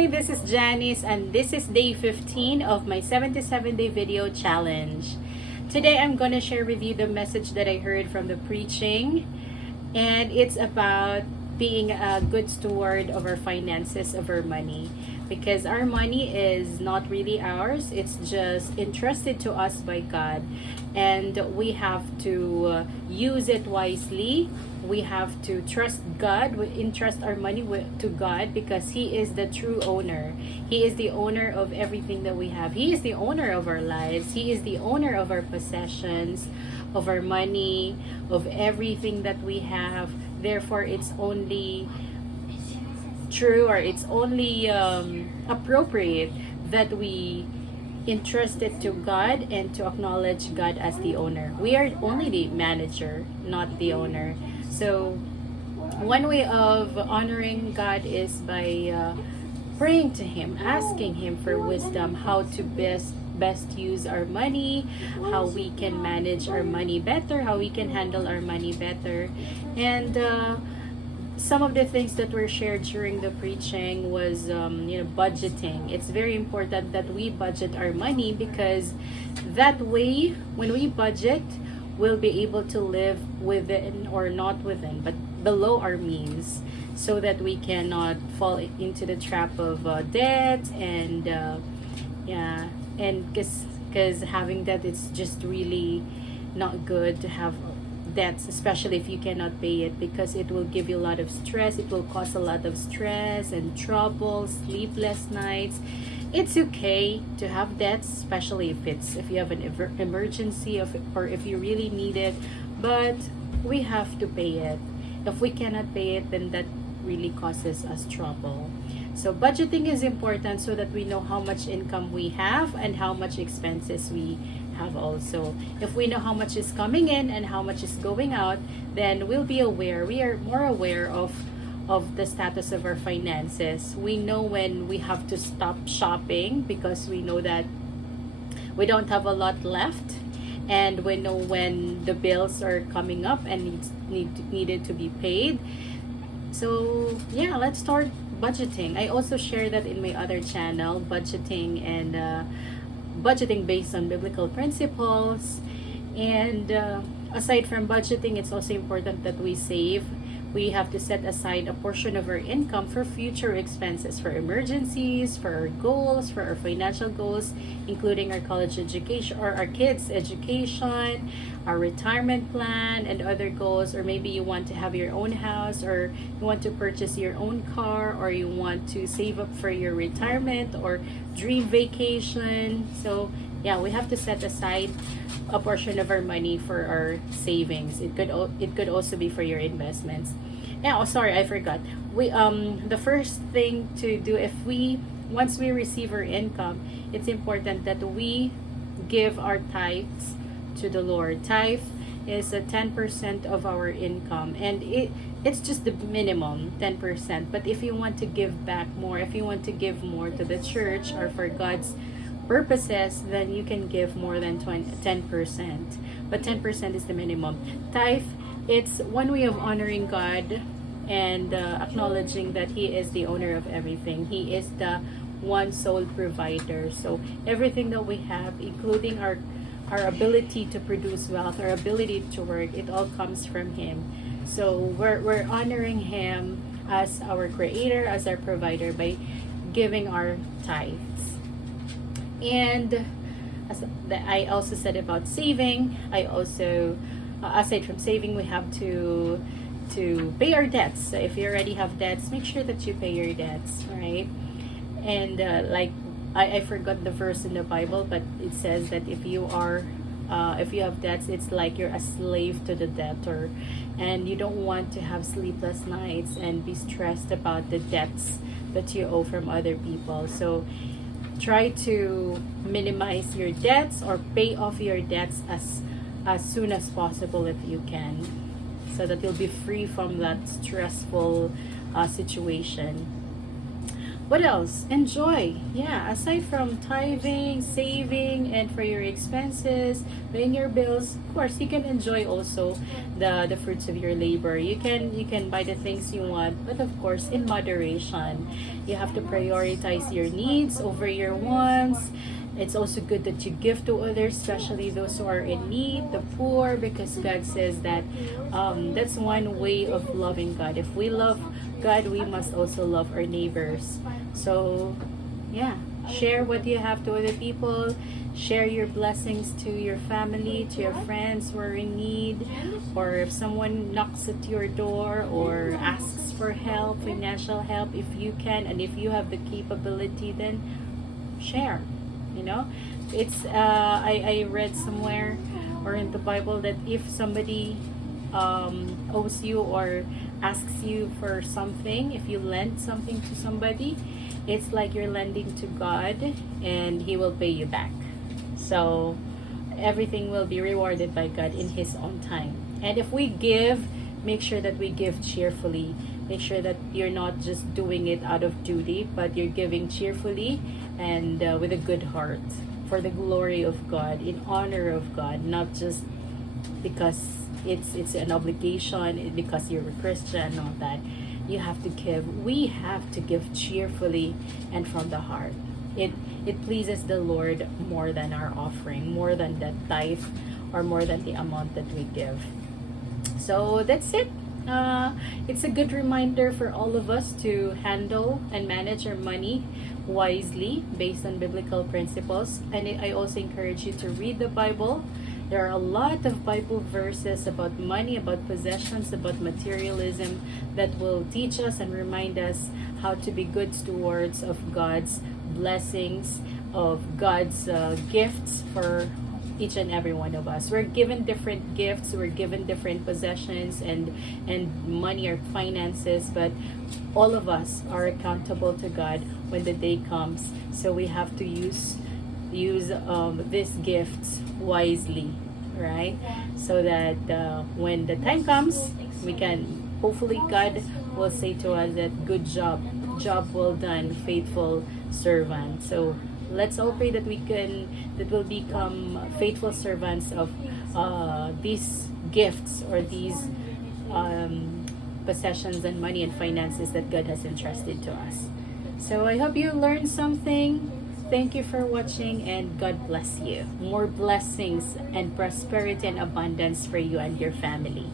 Hi, this is Janice and this is day 15 of my 77-day video challenge. Today I'm going to share with you the message that I heard from the preaching, and it's about being a good steward of our finances, of our money, because our money is not really ours. It's just entrusted to us by God, and we have to use it wisely. We have to trust God. We entrust our money to God because He is the true owner. He is the owner of everything that we have. He is the owner of our lives. He is the owner of our possessions, of our money, of everything that we have. Therefore, it's only true, or it's only appropriate that we entrust it to God and to acknowledge God as the owner. We are only the manager, not the owner. So one way of honoring God is by praying to Him, asking Him for wisdom, how to best use our money, how we can manage our money better, how we can handle our money better. And some of the things that were shared during the preaching was budgeting. It's very important that we budget our money, because that way when we budget, we'll be able to live within, or not within, but below our means, so that we cannot fall into the trap of debt. And because having debt, it's just really not good to have debts, especially if you cannot pay it, because it will give you a lot of stress. It will cause a lot of stress and trouble, sleepless nights. It's okay to have debts, especially if you have an emergency, or if you really need it, but we have to pay it. If we cannot pay it, then that really causes us trouble. So budgeting is important, so that we know how much income we have and how much expenses we have also. If we know how much is coming in and how much is going out, then we'll be aware. We are more aware of the status of our finances. We know when we have to stop shopping, because we know that we don't have a lot left, and we know when the bills are coming up and needed to be paid. So yeah, let's start budgeting. I also share that in my other channel, budgeting, and budgeting based on biblical principles. And aside from budgeting, it's also important that we save. We have to set aside a portion of our income for future expenses, for emergencies, for our goals, for our financial goals, including our college education, or our kids' education, our retirement plan, and other goals. Or maybe you want to have your own house, or you want to purchase your own car, or you want to save up for your retirement or dream vacation. So yeah, we have to set aside a portion of our money for our savings. It could also be for your investments. Yeah, oh sorry, I forgot. We the first thing to do, once we receive our income, it's important that we give our tithes to the Lord. Tithe is a 10% of our income, and it's just the minimum 10%. But if you want to give back more, if you want to give more to the church or for God's purposes, then you can give more than 10%, but 10% is the minimum. Tithe, it's one way of honoring God and acknowledging that He is the owner of everything. He is the one sole provider. So everything that we have, including our ability to produce wealth, our ability to work, it all comes from Him. So we're honoring Him as our creator, as our provider, by giving our tithes. And as I also said about saving, I also, aside from saving, we have to pay our debts. So if you already have debts, make sure that you pay your debts, right? And like I forgot the verse in the Bible, but it says that if you have debts, it's like you're a slave to the debtor, and you don't want to have sleepless nights and be stressed about the debts that you owe from other people. So try to minimize your debts, or pay off your debts as soon as possible if you can, so that you'll be free from that stressful situation. What else? Enjoy. Yeah, aside from tithing, saving, and for your expenses, paying your bills, of course, you can enjoy also the fruits of your labor. You can buy the things you want, but of course, in moderation. You have to prioritize your needs over your wants. It's also good that you give to others, especially those who are in need, the poor, because God says that that's one way of loving God. If we love God, we must also love our neighbors. So, yeah, share what you have to other people. Share your blessings to your family, to your friends who are in need, or if someone knocks at your door or asks for help, financial help, if you can, and if you have the capability, then share. You know, it's I read somewhere or in the Bible that if somebody owes you or asks you for something, if you lend something to somebody, it's like you're lending to God and He will pay you back. So everything will be rewarded by God in His own time. And if we give, make sure that we give cheerfully. Make sure that you're not just doing it out of duty, but you're giving cheerfully and with a good heart for the glory of God, in honor of God, not just because it's an obligation, because you're a Christian, all that. You have to give. We have to give cheerfully and from the heart. It pleases the Lord more than our offering, more than the tithe, or more than the amount that we give. So that's it. It's a good reminder for all of us to handle and manage our money wisely based on biblical principles. And I also encourage you to read the Bible. There are a lot of Bible verses about money, about possessions, about materialism that will teach us and remind us how to be good stewards of God's blessings, of God's gifts for each and every one of us. We're given different gifts, we're given different possessions and money or finances, but all of us are accountable to God when the day comes. So we have to use these gifts wisely, right? So that when the time comes, we can, hopefully God will say to us that good job well done, faithful servant. So let's all pray that we'll become faithful servants of these gifts or these possessions and money and finances that God has entrusted to us. So I hope you learned something. Thank you for watching, and God bless you. More blessings and prosperity and abundance for you and your family.